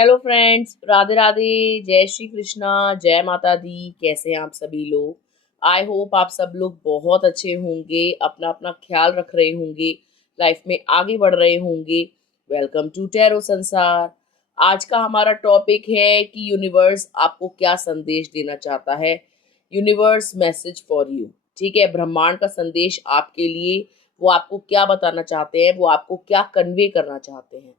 Hello friends, Radhe Radhe, जय श्री कृष्णा, जय माता दी। कैसे हैं आप सभी लोग? आई होप आप सब लोग बहुत अच्छे होंगे, अपना अपना ख्याल रख रहे होंगे, लाइफ में आगे बढ़ रहे होंगे। वेलकम टू टैरो संसार। आज का हमारा टॉपिक है कि यूनिवर्स आपको क्या संदेश देना चाहता है। Universe message for you. ठीक है, ब्रह्मांड का संदेश आपके लिए, वो आपको क्या बताना चाहते हैं, वो आपको क्या कन्वे करना चाहते हैं।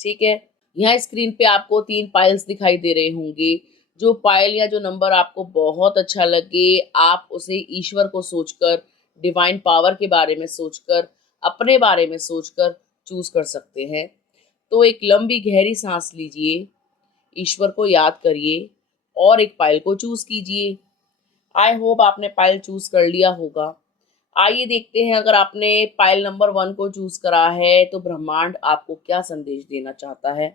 ठीक है, यहाँ स्क्रीन पे आपको 3 पाइल्स दिखाई दे रहे होंगे। जो पाइल या जो नंबर आपको बहुत अच्छा लगे, आप उसे ईश्वर को सोचकर, डिवाइन पावर के बारे में सोचकर, अपने बारे में सोचकर चूज कर सकते हैं। तो एक लंबी गहरी सांस लीजिए, ईश्वर को याद करिए और एक पाइल को चूज कीजिए। आई होप आपने पाइल चूज कर लिया होगा। आइए देखते हैं, अगर आपने पाइल नंबर 1 को चूज करा है तो ब्रह्मांड आपको क्या संदेश देना चाहता है।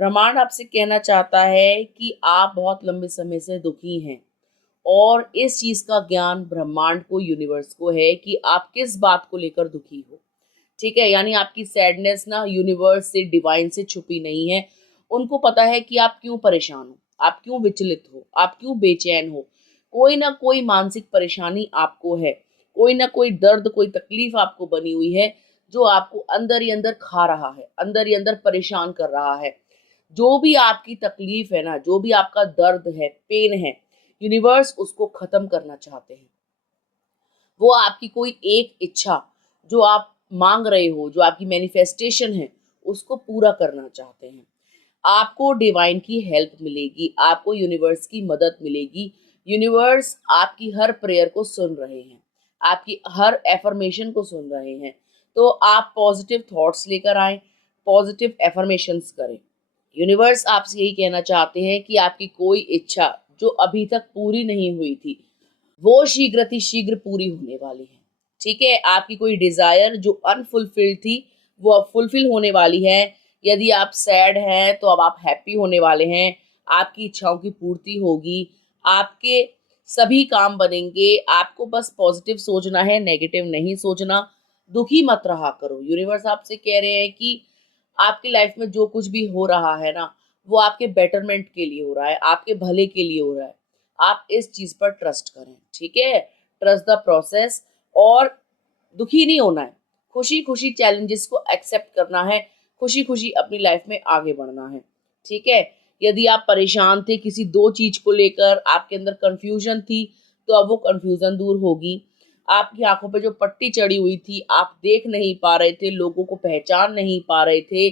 ब्रह्मांड आपसे कहना चाहता है कि आप बहुत लंबे समय से दुखी हैं और इस चीज का ज्ञान ब्रह्मांड को, यूनिवर्स को है कि आप किस बात को लेकर दुखी हो। ठीक है, यानी आपकी सैडनेस ना यूनिवर्स से, डिवाइन से छुपी नहीं है। उनको पता है कि आप क्यों परेशान हो, आप क्यों विचलित हो, आप क्यों बेचैन हो। कोई ना कोई मानसिक परेशानी आपको है, कोई ना कोई दर्द, कोई तकलीफ आपको बनी हुई है जो आपको अंदर ही अंदर खा रहा है, अंदर ही अंदर परेशान कर रहा है। जो भी आपकी तकलीफ है ना, जो भी आपका दर्द है, पेन है, यूनिवर्स उसको खत्म करना चाहते हैं। वो आपकी कोई एक इच्छा जो आप मांग रहे हो, जो आपकी मैनिफेस्टेशन है, उसको पूरा करना चाहते हैं। आपको डिवाइन की हेल्प मिलेगी, आपको यूनिवर्स की मदद मिलेगी। यूनिवर्स आपकी हर प्रेयर को सुन रहे हैं, आपकी हर एफर्मेशन को सुन रहे हैं। तो आप पॉजिटिव थॉट्स लेकर आए, पॉजिटिव एफर्मेशंस करें। यूनिवर्स आपसे यही कहना चाहते हैं कि आपकी कोई इच्छा जो अभी तक पूरी नहीं हुई थी, वो शीघ्र पूरी होने वाली है। ठीक है, आपकी कोई डिजायर जो अनफुलफिल्ड थी, वो अब फुलफिल होने वाली है। यदि आप सैड हैं तो अब आप हैप्पी होने वाले हैं। आपकी इच्छाओं की पूर्ति होगी, आपके सभी काम बनेंगे। आपको बस पॉजिटिव सोचना है, नेगेटिव नहीं सोचना। दुखी मत रहा करो। यूनिवर्स आपसे कह रहे हैं कि आपकी लाइफ में जो कुछ भी हो रहा है ना, वो आपके बेटरमेंट के लिए हो रहा है, आपके भले के लिए हो रहा है। आप इस चीज पर ट्रस्ट करें। ठीक है, ट्रस्ट द प्रोसेस। और दुखी नहीं होना है, खुशी खुशी चैलेंजेस को एक्सेप्ट करना है, खुशी खुशी अपनी लाइफ में आगे बढ़ना है। ठीक है, यदि आप परेशान थे किसी 2 चीज को लेकर, आपके अंदर कंफ्यूजन थी, तो अब वो कंफ्यूजन दूर होगी। आपकी आंखों पे जो पट्टी चढ़ी हुई थी, आप देख नहीं पा रहे थे, लोगों को पहचान नहीं पा रहे थे,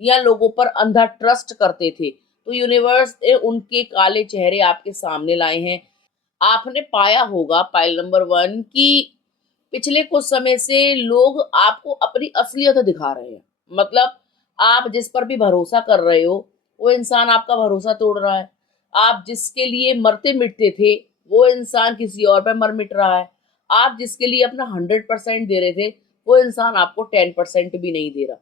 या लोगों पर अंधा ट्रस्ट करते थे, तो यूनिवर्स ने उनके काले चेहरे आपके सामने लाए हैं। आपने पाया होगा पाइल नंबर 1 कि पिछले कुछ समय से लोग आपको अपनी असलियत दिखा रहे हैं। मतलब आप जिस पर भी भरोसा कर रहे हो, वो इंसान आपका भरोसा तोड़ रहा है। आप जिसके लिए मरते मिटते थे, वो इंसान किसी और पे मर मिट रहा है। आप जिसके लिए अपना 100% दे रहे थे, वो इंसान आपको 10% भी नहीं दे रहा।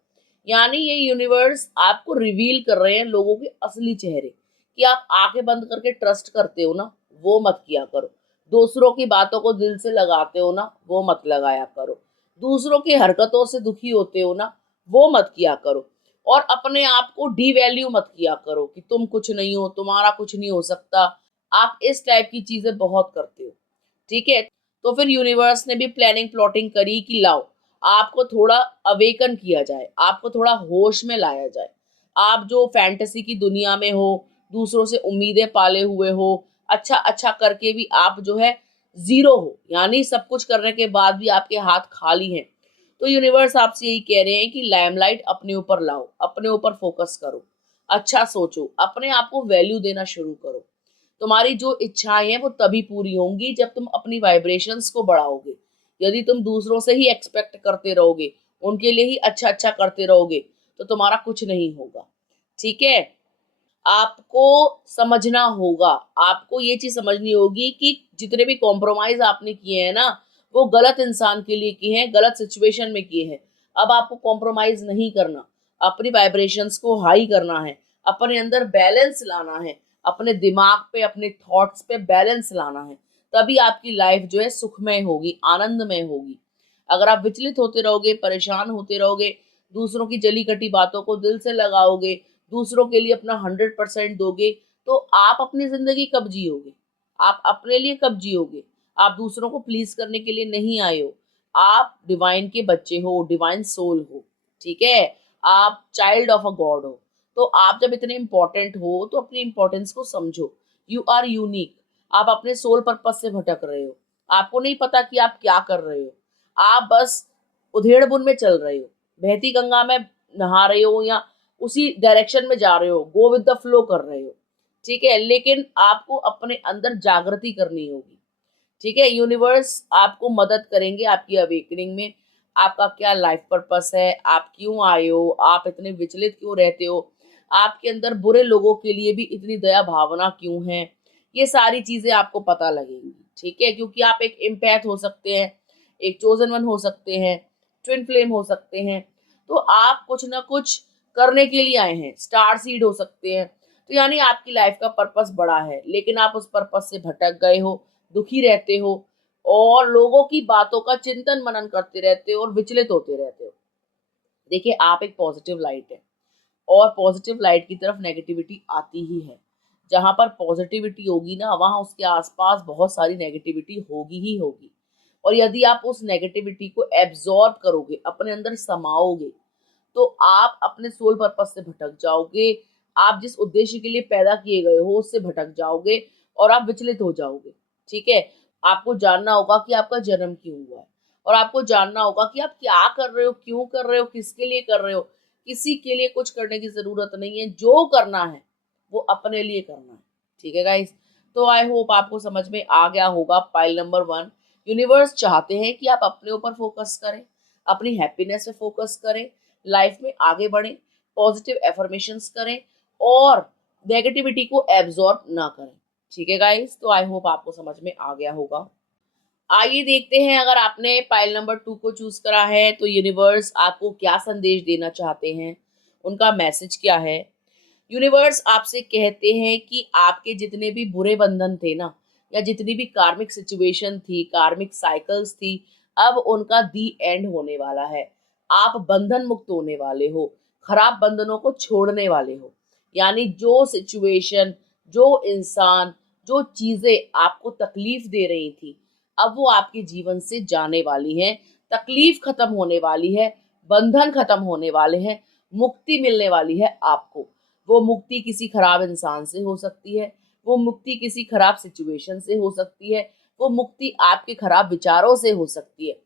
यानी ये यूनिवर्स आपको रिवील कर रहे हैं लोगों के असली चेहरे, कि आप आंखें बंद करके ट्रस्ट करते हो ना, वो मत किया करो। दूसरों की बातों को दिल से लगाते हो ना, वो मत लगाया करो। दूसरों की हरकतों से दुखी होते हो ना, वो मत किया करो। और अपने आप को डीवैल्यू मत किया करो कि तुम कुछ नहीं हो, तुम्हारा कुछ नहीं हो सकता। आप इस टाइप की चीजें बहुत करते हो। ठीक है, तो फिर यूनिवर्स ने भी प्लानिंग प्लॉटिंग करी कि लाओ, आपको थोड़ा अवेकन किया जाए, आपको थोड़ा होश में लाया जाए। आप जो फैंटेसी की दुनिया में हो, दूसरों से उम्मीदें पाले हुए हो, अच्छा अच्छा करके भी आप जो है जीरो हो, यानी सब कुछ करने के बाद भी आपके हाथ खाली हैं। तो यूनिवर्स आपसे यही कह रहे हैं कि लाइमलाइट अपने ऊपर लाओ, अपने ऊपर फोकस करो, अच्छा सोचो, अपने आप को वैल्यू देना शुरू करो। तुम्हारी जो इच्छाएं हैं वो तभी पूरी होंगी जब तुम अपनी वाइब्रेशंस को बढ़ाओगे। यदि तुम दूसरों से ही एक्सपेक्ट करते रहोगे, उनके लिए ही अच्छा अच्छा करते रहोगे, तो तुम्हारा कुछ नहीं होगा। ठीक है, आपको समझना होगा, आपको ये चीज समझनी होगी कि जितने भी कॉम्प्रोमाइज आपने किए हैं ना, वो गलत इंसान के लिए किए हैं, गलत सिचुएशन में किए हैं। अब आपको कॉम्प्रोमाइज नहीं करना, अपनी वाइब्रेशंस को हाई करना है, अपने अंदर बैलेंस लाना है, अपने दिमाग पे, अपने थॉट्स पे बैलेंस लाना है। तभी आपकी लाइफ जो है सुखमय होगी, आनंदमय होगी। अगर आप विचलित होते रहोगे, परेशान होते रहोगे, दूसरों की जली कटी बातों को दिल से लगाओगे, दूसरों के लिए अपना 100% दोगे, तो आप अपनी ज़िंदगी कब जियोगे? आप अपने लिए कब जियोगे? आप दूसरों को प्लीज़ करने के लिए नहीं आए हो। आप डिवाइन के बच्चे हो, डिवाइन सोल हो, ठीक है? आप चाइल्ड ऑफ अ गॉड हो। तो आप जब इतने इम्पोर्टेंट हो, तो अपनी इम्पोर्टेंस को समझो। You are unique. आप अपने सोल पर्पस से भटक रहे हो। आपको नहीं पता कि आप क्या कर रहे हो। आप बस उधेड़-बुन में चल रहे हो। बहती गंगा में नहा रहे हो या उसी डायरेक्शन में जा रहे हो, गो विद द फ्लो कर रहे हो, ठीक है? लेकिन आपको अपने अंदर जागृति करनी होगी, ठीक है? यूनिवर्स आपको मदद करेंगे आपकी अवेकनिंग में। आपका क्या लाइफ पर्पस है? आप क्यों आए हो? आप इतने विचलित क्यों रहते हो? आपके अंदर बुरे लोगों के लिए भी इतनी दया भावना क्यों है? ये सारी चीज़ें आपको पता लगेंगी, ठीक है? क्योंकि आप एक एम्पैथ हो सकते हैं, एक चोज़न वन हो सकते हैं, ट्विन फ्लेम हो सकते हैं। तो आप कुछ ना कुछ करने के लिए आए हैं, स्टार सीड हो सकते हैं। तो यानी आपकी लाइफ का पर्पस बड़ा है, लेकिन आप उस पर्पस से भटक गए हो, दुखी रहते हो और लोगों की बातों का चिंतन मनन करते रहते हो और विचलित होते रहते हो। देखिए, आप एक पॉजिटिव लाइट है और पॉजिटिव लाइट की तरफ नेगेटिविटी आती ही है। जहाँ पर पॉजिटिविटी होगी ना, वहाँ उसके आसपास बहुत सारी नेगेटिविटी होगी ही होगी। और यदि आप उस नेगेटिविटी को एब्जॉर्ब करोगे, अपने अंदर समाओगे, तो आप अपने सोल पर्पस से भटक जाओगे। आप जिस उद्देश्य के लिए पैदा किए गए हो, उससे भटक जाओगे और आप विचलित हो जाओगे, ठीक है? आपको जानना होगा कि आपका जन्म क्यों हुआ है और आपको जानना होगा कि आप क्या कर रहे हो, क्यों कर रहे हो, किसके लिए कर रहे हो। किसी के लिए कुछ करने की ज़रूरत नहीं है, जो करना है, वो अपने लिए करना है, ठीक है गाइस? तो आई होप आपको समझ में आ गया होगा पाइल नंबर 1। यूनिवर्स चाहते हैं कि आप अपने ऊपर फोकस करें, अपनी हैप्पीनेस पे फोकस करें, लाइफ में आगे बढ़ें, पॉजिटिव एफर्मेशंस करें और नेगेटिविटी को एब्जॉर्ब ना करें, ठीक है गाइस? तो आई होप आपको समझ में आ गया होगा। आइए देखते हैं, अगर आपने पाइल नंबर 2 को चूज करा है तो यूनिवर्स आपको क्या संदेश देना चाहते हैं, उनका मैसेज क्या है। यूनिवर्स आपसे कहते हैं कि आपके जितने भी बुरे बंधन थे ना, या जितनी भी कार्मिक सिचुएशन थी, कार्मिक साइकिल्स थी, अब उनका दी एंड होने वाला है। आप बंधन मुक्त होने वाले हो, खराब बंधनों को छोड़ने वाले हो। यानी जो सिचुएशन, जो इंसान, जो चीजें आपको तकलीफ दे रही थी, अब वो आपके जीवन से जाने वाली हैं। तकलीफ खत्म होने वाली है, बंधन खत्म होने वाले हैं, मुक्ति मिलने वाली है आपको। वो मुक्ति किसी खराब इंसान से हो सकती है, वो मुक्ति किसी खराब सिचुएशन से हो सकती है, वो मुक्ति आपके खराब विचारों से हो सकती है।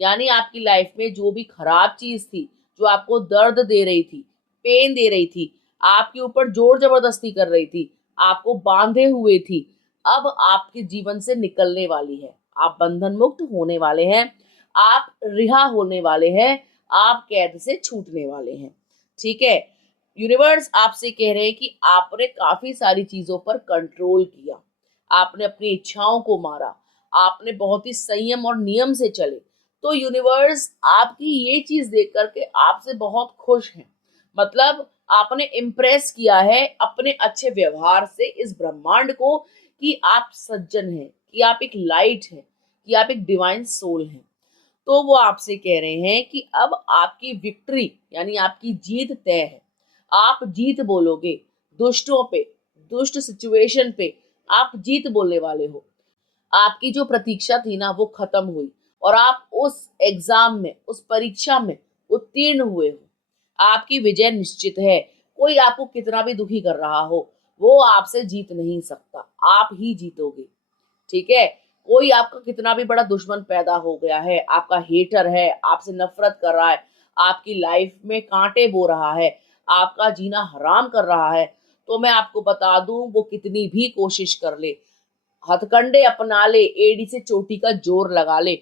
यानी आपकी लाइफ में जो भी खराब चीज थी, जो आपको दर्द दे रही थी, पेन दे रही थी, आपके ऊपर जोर जबरदस्ती कर रही थी, आपको बांधे हुए थी, अब आपके जीवन से निकलने वाली है। आप बंधन मुक्त होने वाले हैं, आप रिहा होने वाले हैं, आप कैद से छूटने वाले हैं, ठीक है? यूनिवर्स आपसे कह रहे हैं कि आपने काफी सारी चीजों पर कंट्रोल किया, आपने अपनी इच्छाओं को मारा, आपने बहुत ही संयम और नियम से चले। तो यूनिवर्स आपकी ये चीज देख करके आपसे बहुत खुश हैं। मतलब आपने इम्प्रेस किया है अपने अच्छे व्यवहार से इस ब्रह्मांड को कि आप सज्जन हैं, कि आप एक लाइट हैं, कि आप एक डिवाइन सोल हैं। तो वो आपसे कह रहे हैं कि अब आपकी विक्ट्री यानी आपकी जीत तय है। आप जीत बोलोगे दुष्टों पे, दुष्ट सिचुएशन पे आप जीत बोलने वाले हो। आपकी जो प्रतीक्षा थी ना, वो खत्म हुई और आप उस एग्जाम में, उस परीक्षा में उत्तीर्ण हुए हो। आपकी विजय निश्चित है। कोई आपको कितना भी दुखी कर रहा हो, वो आपसे जीत नहीं सकता, आप ही जीतोगे, ठीक है? कोई आपका कितना भी बड़ा दुश्मन पैदा हो गया है, आपका हेटर है, आपसे नफरत कर रहा है, आपकी लाइफ में कांटे बो रहा है, आपका जीना हराम कर रहा है, तो मैं आपको बता दूं, वो कितनी भी कोशिश कर ले, हथकंडे अपना ले, एड़ी से चोटी का जोर लगा ले,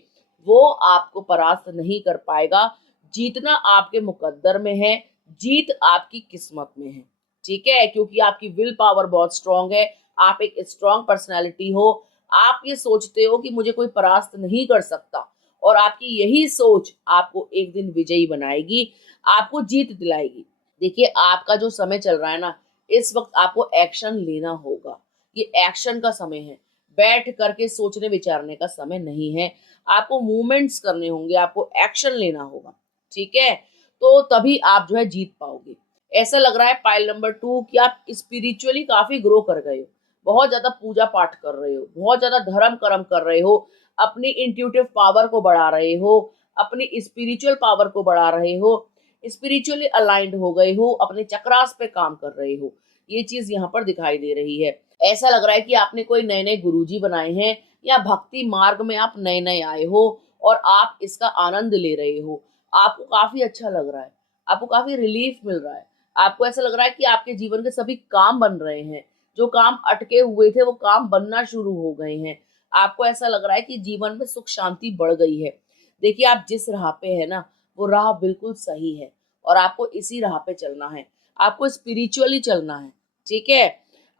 वो आपको परास्त नहीं कर पाएगा। जीतना आपके मुकद्दर में है, जीत आपकी किस्मत में है, ठीक है? क्योंकि आपकी विल पावर बहुत स्ट्रांग है, आप एक स्ट्रांग पर्सनैलिटी हो। आप ये सोचते हो कि मुझे कोई परास्त नहीं कर सकता और आपकी यही सोच आपको एक दिन विजयी बनाएगी, आपको जीत दिलाएगी। देखिए, आपका जो समय चल रहा है ना, इस वक्त आपको एक्शन लेना होगा। ये एक्शन का समय है, बैठ करके सोचने विचारने का समय नहीं है। आपको मूवमेंट्स करने होंगे, आपको एक्शन लेना होगा, ठीक है? तो तभी आप जो है जीत पाओगे। ऐसा लग रहा है पाइल नंबर 2 कि आप स्पिरिचुअली काफी ग्रो कर गए हो, बहुत ज्यादा पूजा पाठ कर रहे हो, बहुत ज्यादा धर्म कर्म कर रहे हो, अपनी इंट्यूटिव पावर को बढ़ा रहे हो, अपनी स्पिरिचुअल पावर को बढ़ा रहे हो, स्पिरिचुअली अलाइंड हो गए हो, अपने चक्रास पे काम कर रहे हो। ये चीज यहाँ पर दिखाई दे रही है। ऐसा लग रहा है कि आपने कोई नए नए गुरुजी बनाए हैं, या भक्ति मार्ग में आप नए नए आए हो और आप इसका आनंद ले रहे हो। आपको काफी अच्छा लग रहा है, आपको काफी रिलीफ मिल रहा है, आपको ऐसा लग रहा है कि आपके जीवन के सभी काम बन रहे हैं, जो काम अटके हुए थे वो काम बनना शुरू हो गए हैं। आपको ऐसा लग रहा है कि जीवन में सुख शांति बढ़ गई है। देखिए, आप जिस राह पे है ना, वो राह बिल्कुल सही है और आपको इसी राह पे चलना है। आपको स्पिरिचुअली चलना है, ठीक है।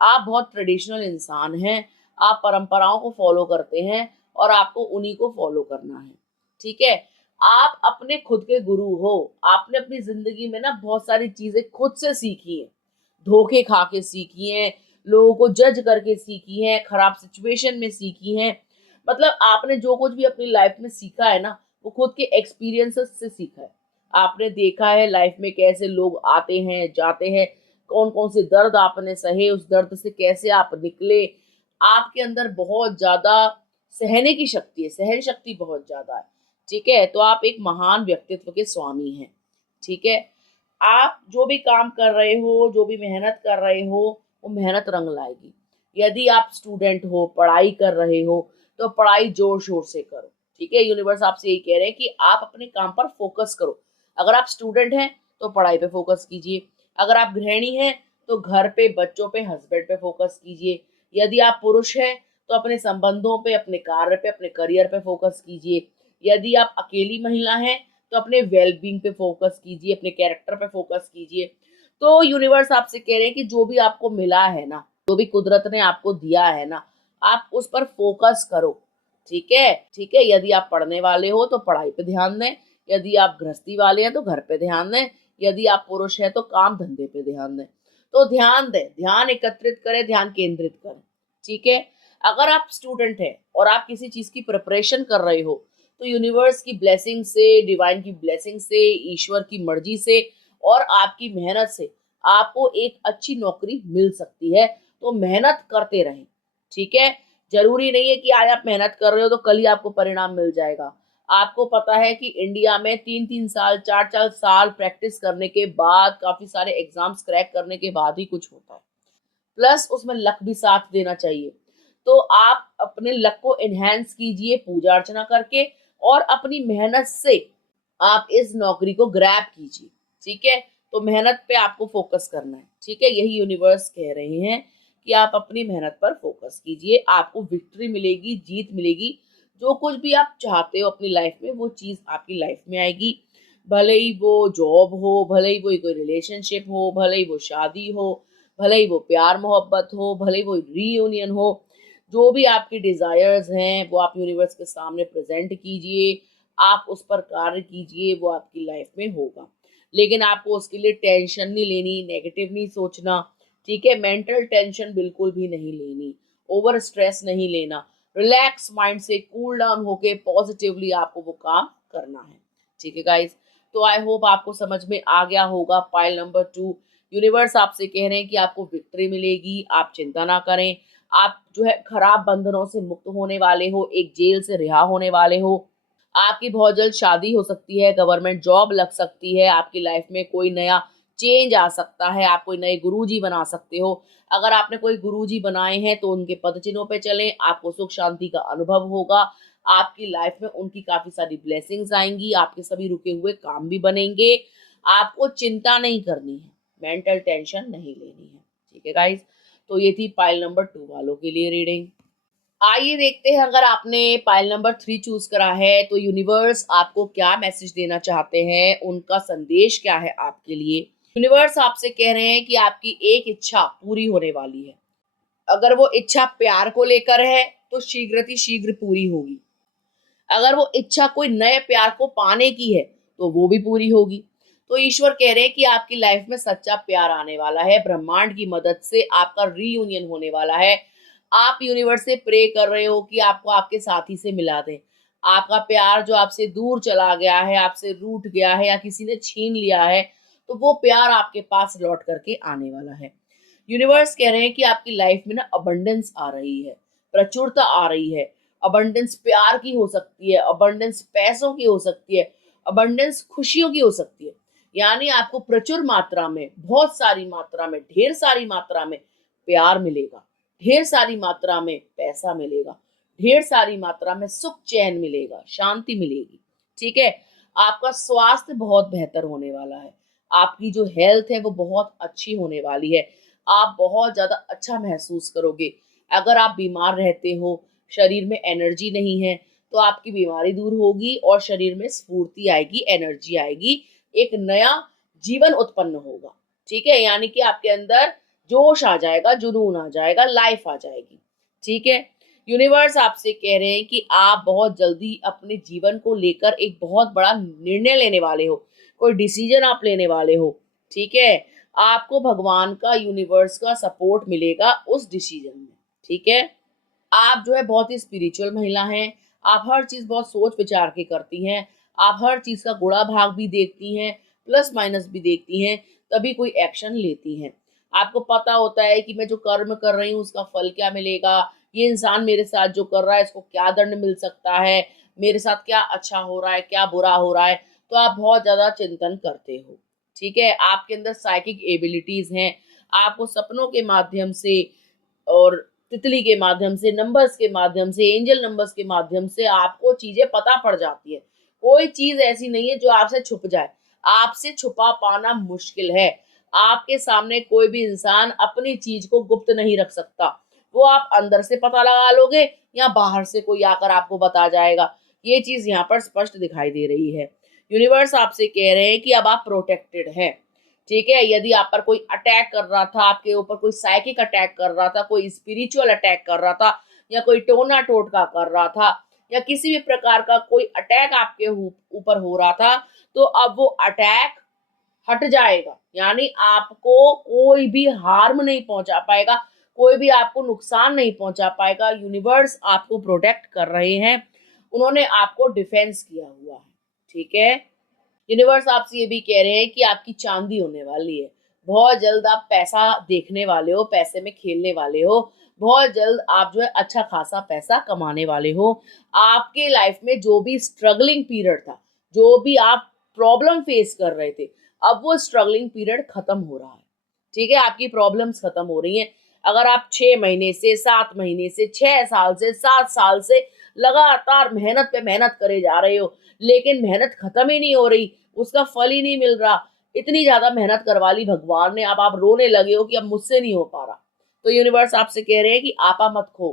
आप बहुत ट्रेडिशनल इंसान हैं, आप परंपराओं को फॉलो करते हैं और आपको उन्हीं को फॉलो करना है, ठीक है। आप अपने खुद के गुरु हो। आपने अपनी जिंदगी में ना बहुत सारी चीजें खुद से सीखी है, धोखे खा के सीखी हैं, लोगों को जज करके सीखी हैं, खराब सिचुएशन में सीखी हैं। मतलब आपने जो कुछ भी अपनी लाइफ में सीखा है ना, वो खुद के एक्सपीरियंसेस से सीखा है। आपने देखा है लाइफ में कैसे लोग आते हैं जाते हैं, कौन कौन से दर्द आपने सहे, उस दर्द से कैसे आप निकले। आपके अंदर बहुत ज्यादा सहने की शक्ति है, सहन शक्ति बहुत ज्यादा है, ठीक है। तो आप एक महान व्यक्तित्व के स्वामी हैं, ठीक है। आप जो भी काम कर रहे हो, जो भी मेहनत कर रहे हो, वो मेहनत रंग लाएगी। यदि आप स्टूडेंट हो, पढ़ाई कर रहे हो, तो पढ़ाई जोर शोर से करो, ठीक है। यूनिवर्स आपसे यही कह रहे हैं कि आप अपने काम पर फोकस करो। अगर आप स्टूडेंट हैं तो पढ़ाई पे फोकस कीजिए, अगर आप गृहिणी हैं तो घर पे, बच्चों पे, हस्बैंड पे फोकस कीजिए। यदि आप पुरुष हैं तो अपने संबंधों पे, अपने कार्य पे, अपने करियर पे फोकस कीजिए। यदि आप अकेली महिला हैं तो अपने वेलबींग पे फोकस कीजिए, अपने कैरेक्टर पे फोकस कीजिए। तो यूनिवर्स आपसे कह रहे हैं कि जो भी आपको मिला है ना, जो भी कुदरत ने आपको दिया है ना, आप उस पर फोकस करो, ठीक है। ठीक है, यदि आप पढ़ने वाले हो तो पढ़ाई पे ध्यान दें, यदि आप गृहस्थी वाले हैं तो घर पे ध्यान दें, यदि आप पुरुष हैं तो काम धंधे पे ध्यान दें। तो ध्यान दें, ध्यान एकत्रित करें, ध्यान केंद्रित करें, ठीक है। अगर आप स्टूडेंट हैं और आप किसी चीज की प्रिपरेशन कर रहे हो, तो यूनिवर्स की ब्लेसिंग से, डिवाइन की ब्लेसिंग से, ईश्वर की मर्जी से और आपकी मेहनत से आपको एक अच्छी नौकरी मिल सकती है। तो मेहनत करते रहें, ठीक है। जरूरी नहीं है कि आज आप मेहनत कर रहे हो तो कल ही आपको परिणाम मिल जाएगा। आपको पता है कि इंडिया में 3-3 साल, 4-4 साल प्रैक्टिस करने के बाद, काफी सारे एग्जाम्स क्रैक करने के बाद ही कुछ होता है। प्लस उसमें लक भी साथ देना चाहिए। तो आप अपने लक को एनहेंस कीजिए पूजा अर्चना करके, और अपनी मेहनत से आप इस नौकरी को ग्रैब कीजिए, ठीक है। तो मेहनत पे आपको फोकस करना है, ठीक है। यही यूनिवर्स कह रहे हैं कि आप अपनी मेहनत पर फोकस कीजिए, आपको विक्ट्री मिलेगी, जीत मिलेगी। जो कुछ भी आप चाहते हो अपनी लाइफ में, वो चीज आपकी लाइफ में आएगी। भले ही वो जॉब हो, भले ही वो कोई रिलेशनशिप हो, भले ही वो शादी हो, भले ही वो प्यार मोहब्बत हो, भले ही वो रीयूनियन हो। जो भी आपकी डिजायर्स हैं वो आप यूनिवर्स के सामने प्रेजेंट कीजिए, आप उस पर कार्य कीजिए, वो आपकी लाइफ में होगा। लेकिन आपको उसके लिए टेंशन नहीं लेनी, नेगेटिव नहीं सोचना, ठीक है। मेंटल टेंशन बिल्कुल भी नहीं लेनी, ओवर स्ट्रेस नहीं लेना। रिलैक्स माइंड से, कूल डाउन होके पॉजिटिवली आपको वो काम करना है, ठीक है गाइस। तो आई होप आपको समझ में आ गया होगा पाइल नंबर 2। यूनिवर्स आपसे कह रहे हैं कि आपको विक्ट्री मिलेगी, आप चिंता ना करें। आप जो है खराब बंधनों से मुक्त होने वाले हो, एक जेल से रिहा होने वाले हो। आपकी बहुत जल्द शादी हो सकती है, गवर्नमेंट जॉब लग सकती है, आपकी लाइफ में कोई नया चेंज आ सकता है, आप कोई नए गुरुजी बना सकते हो। अगर आपने कोई गुरुजी बनाए हैं तो उनके पद चिन्हों पे चलें, आपको सुख शांति का अनुभव होगा। आपकी लाइफ में उनकी काफी सारी ब्लेसिंग्स आएंगी, आपके सभी रुके हुए काम भी बनेंगे। आपको चिंता नहीं करनी है, मेंटल टेंशन नहीं लेनी है, ठीक है गाइस। तो ये थी पाइल नंबर 2 वालों के लिए रीडिंग। आइए देखते हैं, अगर आपने पाइल नंबर 3 चूज करा है तो यूनिवर्स आपको क्या मैसेज देना चाहते हैं, उनका संदेश क्या है आपके लिए। यूनिवर्स आपसे कह रहे हैं कि आपकी एक इच्छा पूरी होने वाली है। अगर वो इच्छा प्यार को लेकर है तो शीघ्र पूरी होगी। अगर वो इच्छा कोई नए प्यार को पाने की है तो वो भी पूरी होगी। तो ईश्वर कह रहे हैं कि आपकी लाइफ में सच्चा प्यार आने वाला है, ब्रह्मांड की मदद से आपका रीयूनियन होने वाला है। आप यूनिवर्स से प्रे कर रहे हो कि आपको आपके साथी से मिला दें। आपका प्यार जो आपसे दूर चला गया है, आपसे रूठ गया है या किसी ने छीन लिया है, तो वो प्यार आपके पास लौट करके आने वाला है। यूनिवर्स कह रहे हैं कि आपकी लाइफ में ना अबंडेंस आ रही है, प्रचुरता आ रही है। अबंडेंस प्यार की हो सकती है, अबंडेंस पैसों की हो सकती है, अबंडेंस खुशियों की हो सकती है। यानी आपको प्रचुर मात्रा में, बहुत सारी मात्रा में, ढेर सारी मात्रा में प्यार मिलेगा, ढेर सारी मात्रा में पैसा मिलेगा, ढेर सारी मात्रा में सुख चैन मिलेगा, शांति मिलेगी। ठीक है। आपका स्वास्थ्य बहुत बेहतर होने वाला है, आपकी जो हेल्थ है वो बहुत अच्छी होने वाली है, आप बहुत ज्यादा अच्छा महसूस करोगे। अगर आप बीमार रहते हो, शरीर में एनर्जी नहीं है, तो आपकी बीमारी दूर होगी और शरीर में स्फूर्ति आएगी, एनर्जी आएगी, एक नया जीवन उत्पन्न होगा। ठीक है। यानी कि आपके अंदर जोश आ जाएगा, जुनून आ जाएगा, लाइफ आ जाएगी। ठीक है। यूनिवर्स आपसे कह रहे हैं कि आप बहुत जल्दी अपने जीवन को लेकर एक बहुत बड़ा निर्णय लेने वाले हो, कोई डिसीजन आप लेने वाले हो। ठीक है। आपको भगवान का, यूनिवर्स का सपोर्ट मिलेगा उस डिसीजन में। ठीक है। आप जो है बहुत ही स्पिरिचुअल महिला हैं, आप हर चीज़ बहुत सोच विचार के करती हैं, आप हर चीज़ का गुणा भाग भी देखती हैं, प्लस माइनस भी देखती हैं, तभी कोई एक्शन लेती हैं। आपको पता होता है कि मैं जो कर्म कर रही हूँ उसका फल क्या मिलेगा, ये इंसान मेरे साथ जो कर रहा है इसको क्या दंड मिल सकता है, मेरे साथ क्या अच्छा हो रहा है, क्या बुरा हो रहा है, तो आप बहुत ज़्यादा चिंतन करते हो। ठीक है। आपके अंदर साइकिक एबिलिटीज़ हैं, आपको सपनों के माध्यम से और तितली के माध्यम से, नंबर्स के माध्यम से, एंजल नंबर्स के माध्यम से आपको चीजें पता पड़ जाती है। कोई चीज ऐसी नहीं है जो आपसे छुप जाए, आपसे छुपा पाना मुश्किल है। आपके सामने कोई भी इंसान अपनी चीज को गुप्त नहीं रख सकता, वो आप अंदर से पता लगा लोगे या बाहर से कोई आकर आपको बता जाएगा। ये चीज यहाँ पर स्पष्ट दिखाई दे रही है। यूनिवर्स आपसे कह रहे हैं कि अब आप प्रोटेक्टेड हैं। ठीक है। यदि आप पर कोई अटैक कर रहा था, आपके ऊपर कोई साइकिक अटैक कर रहा था, कोई स्पिरिचुअल अटैक कर रहा था, या कोई टोना टोटका कर रहा था, या किसी भी प्रकार का कोई अटैक आपके ऊपर हो रहा था, तो अब वो अटैक हट जाएगा। यानी आपको कोई भी हार्म नहीं पहुंचा पाएगा, कोई भी आपको नुकसान नहीं पहुंचा पाएगा। यूनिवर्स आपको प्रोटेक्ट कर रहे हैं, उन्होंने आपको डिफेंस किया हुआ है। ठीक है। यूनिवर्स आपसे ये भी कह रहे हैं कि आपकी चांदी होने वाली है, बहुत जल्द आप पैसा देखने वाले हो, पैसे में खेलने वाले हो, बहुत जल्द आप जो है अच्छा खासा पैसा कमाने वाले हो। आपके लाइफ में जो भी स्ट्रगलिंग पीरियड था, जो भी आप प्रॉब्लम फेस कर रहे थे, अब वो स्ट्रगलिंग पीरियड खत्म हो रहा है। ठीक है। आपकी प्रॉब्लम्स खत्म हो रही हैं। अगर आप 6 महीने से, 7 महीने से, 6 साल से, 7 साल से लगातार मेहनत पे मेहनत करे जा रहे हो, लेकिन मेहनत खत्म ही नहीं हो रही, उसका फल ही नहीं मिल रहा, इतनी ज्यादा मेहनत करवा ली भगवान ने, अब आप रोने लगे हो कि अब मुझसे नहीं हो पा रहा, तो यूनिवर्स आपसे कह रहे हैं कि आपा मत खो,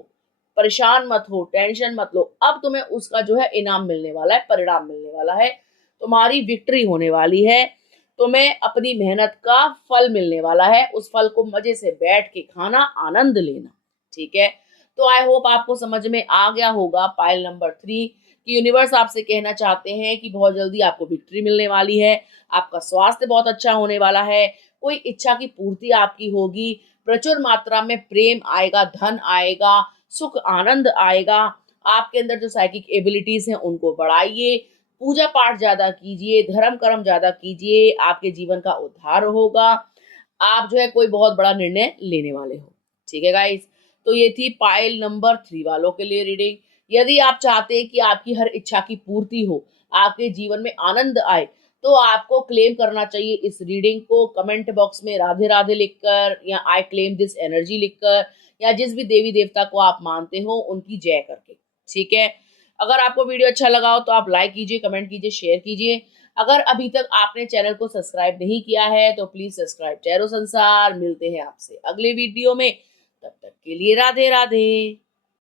परेशान मत हो, टेंशन मत लो। अब तुम्हें उसका जो है इनाम मिलने वाला है, परिणाम मिलने वाला है, तुम्हारी विक्ट्री होने वाली है, तुम्हें अपनी मेहनत का फल मिलने वाला है। उस फल को मजे से बैठ के खाना, आनंद लेना। ठीक है। तो आई होप आपको समझ में आ गया होगा पाइल नंबर 3 कि यूनिवर्स आपसे कहना चाहते हैं कि बहुत जल्दी आपको विक्ट्री मिलने वाली है, आपका स्वास्थ्य बहुत अच्छा होने वाला है, कोई इच्छा की पूर्ति आपकी होगी, प्रचुर मात्रा में प्रेम आएगा, धन आएगा, सुख आनंद आएगा। आपके अंदर जो साइकिक एबिलिटीज हैं उनको बढ़ाइए, पूजा पाठ ज्यादा कीजिए, धर्म कर्म ज्यादा कीजिए, आपके जीवन का उद्धार होगा, आप जो है कोई बहुत बड़ा निर्णय लेने वाले हो। ठीक है गाइस। तो ये थी पाइल नंबर 3 वालों के लिए रीडिंग। यदि आप चाहते हैं कि आपकी हर इच्छा की पूर्ति हो, आपके जीवन में आनंद आए, तो आपको क्लेम करना चाहिए इस रीडिंग को कमेंट बॉक्स में राधे राधे लिखकर, या आई क्लेम दिस एनर्जी लिखकर, या जिस भी देवी देवता को आप मानते हो उनकी जय करके। ठीक है। अगर आपको वीडियो अच्छा लगा हो तो आप लाइक कीजिए, कमेंट कीजिए, शेयर कीजिए। अगर अभी तक आपने चैनल को सब्सक्राइब नहीं किया है तो प्लीज सब्सक्राइब। टैरो संसार, मिलते हैं आपसे अगले वीडियो में, तब तक के लिए राधे राधे।